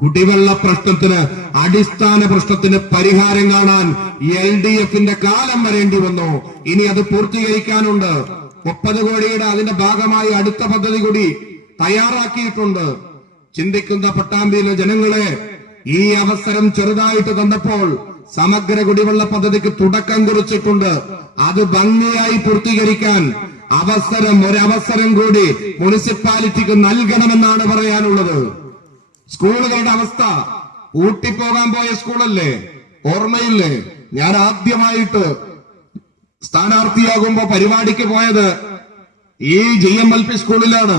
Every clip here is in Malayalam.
കുടിവെള്ള പ്രശ്നത്തിന് അടിസ്ഥാന പ്രശ്നത്തിന് പരിഹാരം കാണാൻ എൽ ഡി എഫിന്റെ കാലം വരേണ്ടി വന്നു. ഇനി അത് പൂർത്തീകരിക്കാനുണ്ട്. മുപ്പത് കോടിയുടെ അതിന്റെ ഭാഗമായി അടുത്ത പദ്ധതി കൂടി തയ്യാറാക്കിയിട്ടുണ്ട്. ചിന്തിക്കുന്ന പട്ടാമ്പിയിലെ ജനങ്ങളെ ഈ അവസരം ചെറുതായിട്ട് തന്നപ്പോൾ സമഗ്ര കുടിവെള്ള പദ്ധതിക്ക് തുടക്കം കുറിച്ചിട്ടുണ്ട്. അത് ഭംഗിയായി പൂർത്തീകരിക്കാൻ അവസരം ഒരവസരം കൂടി മുനിസിപ്പാലിറ്റിക്ക് നൽകണമെന്നാണ് പറയാനുള്ളത്. സ്കൂളുകളുടെ അവസ്ഥ. ഊട്ടിപ്പോകാൻ പോയ സ്കൂളല്ലേ? ഓർമ്മയില്ലേ? ഞാൻ ആദ്യമായിട്ട് സ്ഥാനാർത്ഥിയാകുമ്പോ പരിപാടിക്ക് പോയത് ഈ ജി എം എൽ പി സ്കൂളിലാണ്.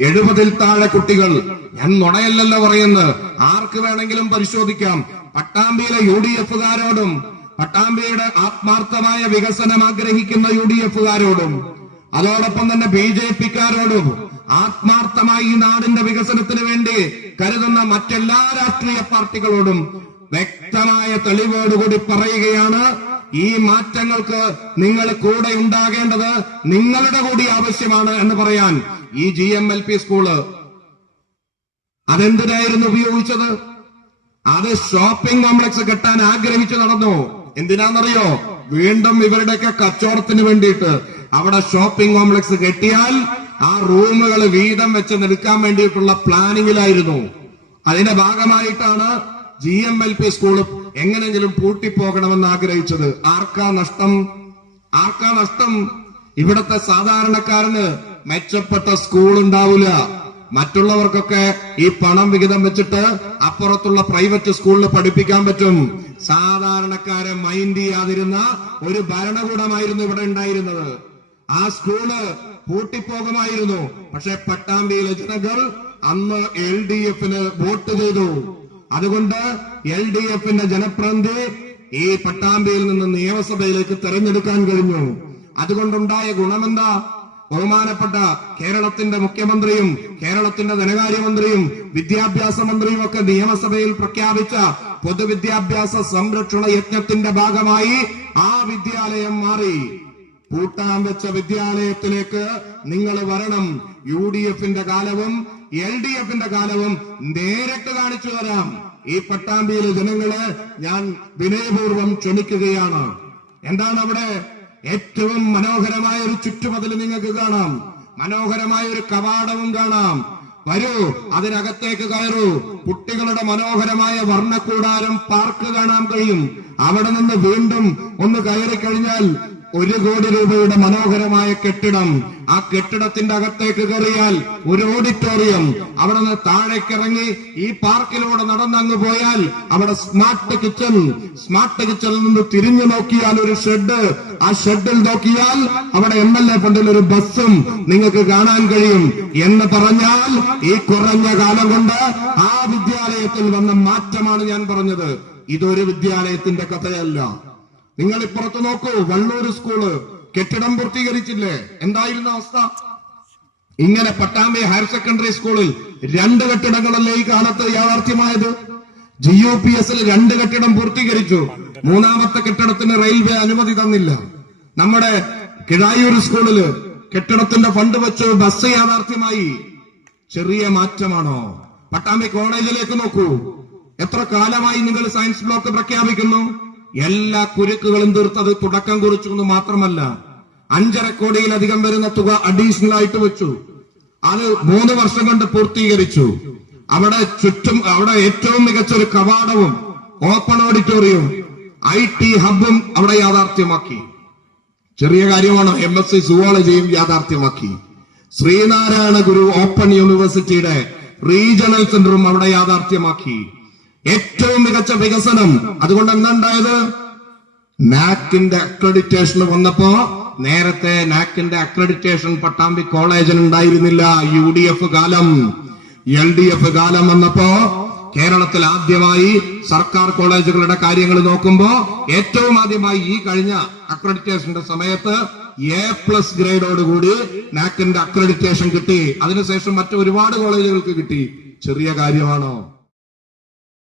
എഴുപതിൽ താഴെ കുട്ടികൾ. ഞാൻ നുണയല്ലല്ലോ പറയുന്നത്. ആർക്ക് വേണമെങ്കിലും പരിശോധിക്കാം. പട്ടാമ്പിയിലെ യു ഡി എഫുകാരോടും പട്ടാമ്പിയുടെ ആത്മാർത്ഥമായ വികസനം ആഗ്രഹിക്കുന്ന യു ഡി എഫുകാരോടും അതോടൊപ്പം തന്നെ ബി ജെ പിക്കാരോടും ആത്മാർത്ഥമായി ഈ നാടിന്റെ വികസനത്തിന് വേണ്ടി കരുതുന്ന മറ്റെല്ലാ രാഷ്ട്രീയ പാർട്ടികളോടും വ്യക്തമായ തെളിവോടുകൂടി പറയുകയാണ്. ഈ മാറ്റങ്ങൾക്ക് നിങ്ങൾ കൂടെ ഉണ്ടാകേണ്ടത് നിങ്ങളുടെ കൂടി ആവശ്യമാണ് എന്ന് പറയാൻ ഈ G M L P school അതെന്തിനായിരുന്നു ഉപയോഗിച്ചത്? അത് ഷോപ്പിംഗ് കോംപ്ലക്സ് കെട്ടാൻ ആഗ്രഹിച്ചു നടന്നു. എന്തിനാണെന്നറിയോ? വീണ്ടും ഇവരുടെയൊക്കെ കച്ചവടത്തിന് വേണ്ടിയിട്ട്. അവിടെ ഷോപ്പിംഗ് കോംപ്ലക്സ് കെട്ടിയാൽ ആ റൂമുകൾ വീതം വെച്ച് നിൽക്കാൻ വേണ്ടിയിട്ടുള്ള പ്ലാനിങ്ങിലായിരുന്നു. അതിന്റെ ഭാഗമായിട്ടാണ് G M L P school എങ്ങനെങ്കിലും പൂട്ടിപ്പോകണമെന്ന് ആഗ്രഹിച്ചത്. ആർക്കാ നഷ്ടം? ആർക്കാ നഷ്ടം? ഇവിടത്തെ സാധാരണക്കാരന് മെച്ചപ്പെട്ട സ്കൂൾ ഉണ്ടാവില്ല. മറ്റുള്ളവർക്കൊക്കെ ഈ പണം വിഹിതം വെച്ചിട്ട് അപ്പുറത്തുള്ള പ്രൈവറ്റ് സ്കൂളിൽ പഠിപ്പിക്കാൻ പറ്റും. സാധാരണക്കാരെ മൈൻഡ് ചെയ്യാതിരുന്ന ഒരു ഭരണകൂടമായിരുന്നു ഇവിടെ ഉണ്ടായിരുന്നത്. ആ സ്കൂൾ പൂട്ടിപ്പോകുമായിരുന്നു. പക്ഷെ പട്ടാമ്പിയിലെ ജനങ്ങൾ അന്ന് എൽ ഡി എഫിന് വോട്ട് ചെയ്തു. അതുകൊണ്ട് എൽ ഡി എഫിന്റെ ജനപ്രതിനിധി ഈ പട്ടാമ്പിയിൽ നിന്ന് നിയമസഭയിലേക്ക് തെരഞ്ഞെടുക്കാൻ കഴിഞ്ഞു. അതുകൊണ്ടുണ്ടായ ഗുണമെന്താ? ബഹുമാനപ്പെട്ട കേരളത്തിന്റെ മുഖ്യമന്ത്രിയും കേരളത്തിന്റെ ധനകാര്യമന്ത്രിയും വിദ്യാഭ്യാസ മന്ത്രിയും ഒക്കെ നിയമസഭയിൽ പ്രഖ്യാപിച്ച പൊതുവിദ്യാഭ്യാസ സംരക്ഷണ യജ്ഞത്തിന്റെ ഭാഗമായി ആ വിദ്യാലയം മാറി. പൂട്ടാൻ വെച്ച വിദ്യാലയത്തിലേക്ക് നിങ്ങൾ വരണം. യു ഡി എഫിന്റെ കാലവും എൽ ഡി എഫിന്റെ കാലവും നേരിട്ട് കാണിച്ചു തരാം. ഈ പട്ടാമ്പിയിലെ ജനങ്ങളെ ഞാൻ വിനയപൂർവം ക്ഷണിക്കുകയാണ്. എന്താണ് അവിടെ ഏറ്റവും മനോഹരമായ ഒരു ചുറ്റുമതിൽ നിങ്ങൾക്ക് കാണാം. മനോഹരമായ ഒരു കവാടവും കാണാം. വരൂ അതിനകത്തേക്ക് കയറൂ. കുട്ടികളുടെ മനോഹരമായ വർണക്കൂടാരം പാർക്ക് കാണാൻ കഴിയും. അവിടെ നിന്ന് വീണ്ടും ഒന്ന് കയറി കഴിഞ്ഞാൽ ഒരു കോടി രൂപയുടെ മനോഹരമായ കെട്ടിടം ആ കെട്ടിടത്തിന്റെ അകത്തേക്ക് കയറിയാൽ ഒരു ഓഡിറ്റോറിയം. അവിടെ നിന്ന് താഴേക്കിറങ്ങി ഈ പാർക്കിലൂടെ നടന്നങ്ങ് പോയാൽ അവിടെ സ്മാർട്ട് കിച്ചൺ. സ്മാർട്ട് കിച്ചണിൽ നിന്ന് തിരിഞ്ഞു നോക്കിയാൽ ഒരു ഷെഡ്. ആ ഷെഡിൽ നോക്കിയാൽ അവിടെ എം എൽ എ ഫണ്ടിൽ ഒരു ബസ്സും നിങ്ങൾക്ക് കാണാൻ കഴിയും. എന്ന് പറഞ്ഞാൽ ഈ കുറഞ്ഞ കാലം കൊണ്ട് ആ വിദ്യാലയത്തിൽ വന്ന മാറ്റമാണ് ഞാൻ പറഞ്ഞത്. ഇതൊരു വിദ്യാലയത്തിന്റെ കഥയല്ല. നിങ്ങൾ ഇപ്പുറത്ത് നോക്കൂ വള്ളൂർ സ്കൂൾ കെട്ടിടം പൂർത്തീകരിച്ചില്ലേ? എന്തായിരുന്നു അവസ്ഥ? ഇങ്ങനെ പട്ടാമ്പി ഹയർ സെക്കൻഡറി സ്കൂളിൽ രണ്ട് കെട്ടിടങ്ങളല്ലേ ഈ കാലത്ത് യാഥാർത്ഥ്യമായത്? ജി യു പി എസിൽ രണ്ട് കെട്ടിടം പൂർത്തീകരിച്ചു. മൂന്നാമത്തെ കെട്ടിടത്തിന് റെയിൽവേ അനുമതി തന്നില്ല. നമ്മുടെ കിഴായൂർ സ്കൂളിൽ കെട്ടിടത്തിന്റെ ഫണ്ട് വെച്ച് ബസ് യാഥാർത്ഥ്യമായി. ചെറിയ മാറ്റമാണോ? പട്ടാമ്പി കോളേജിലേക്ക് നോക്കൂ. എത്ര കാലമായി നിങ്ങൾ സയൻസ് ബ്ലോക്ക് പ്രഖ്യാപിക്കുന്നു? എല്ലാ കുരുക്കുകളും തീർത്തത് തുടക്കം കുറിച്ചു എന്ന് മാത്രമല്ല അഞ്ചര കോടിയിലധികം വരുന്ന തുക അഡീഷണൽ ആയിട്ട് വെച്ചു. അത് മൂന്ന് വർഷം കൊണ്ട് പൂർത്തീകരിച്ചു. അവിടെ ചുറ്റും അവിടെ ഏറ്റവും മികച്ച ഒരു കവാടവും ഓപ്പൺ ഓഡിറ്റോറിയവും ഐ ടി ഹബും അവിടെ യാഥാർത്ഥ്യമാക്കി. ചെറിയ കാര്യമാണ് എം എസ് സി സുവോളജിയും യാഥാർത്ഥ്യമാക്കി. ശ്രീനാരായണ ഗുരു ഓപ്പൺ യൂണിവേഴ്സിറ്റിയുടെ റീജിയണൽ സെന്ററും അവിടെ യാഥാർത്ഥ്യമാക്കി. ഏറ്റവും മികച്ച വികസനം. അതുകൊണ്ട് എന്താണ്ടായത്? നാക്കിന്റെ അക്രഡിറ്റേഷൻ വന്നപ്പോ നേരത്തെ നാക്കിന്റെ അക്രഡിറ്റേഷൻ പട്ടാമ്പി കോളേജിന് ഉണ്ടായിരുന്നില്ല യു ഡി എഫ് കാലം. എൽ ഡി എഫ് കാലം വന്നപ്പോ കേരളത്തിൽ ആദ്യമായി സർക്കാർ കോളേജുകളുടെ കാര്യങ്ങൾ നോക്കുമ്പോ ഏറ്റവും ആദ്യമായി ഈ കഴിഞ്ഞ അക്രഡിറ്റേഷന്റെ സമയത്ത് എ പ്ലസ് ഗ്രേഡോടുകൂടി നാക്കിന്റെ അക്രഡിറ്റേഷൻ കിട്ടി. അതിനുശേഷം മറ്റു ഒരുപാട് കോളേജുകൾക്ക് കിട്ടി. ചെറിയ കാര്യമാണോ?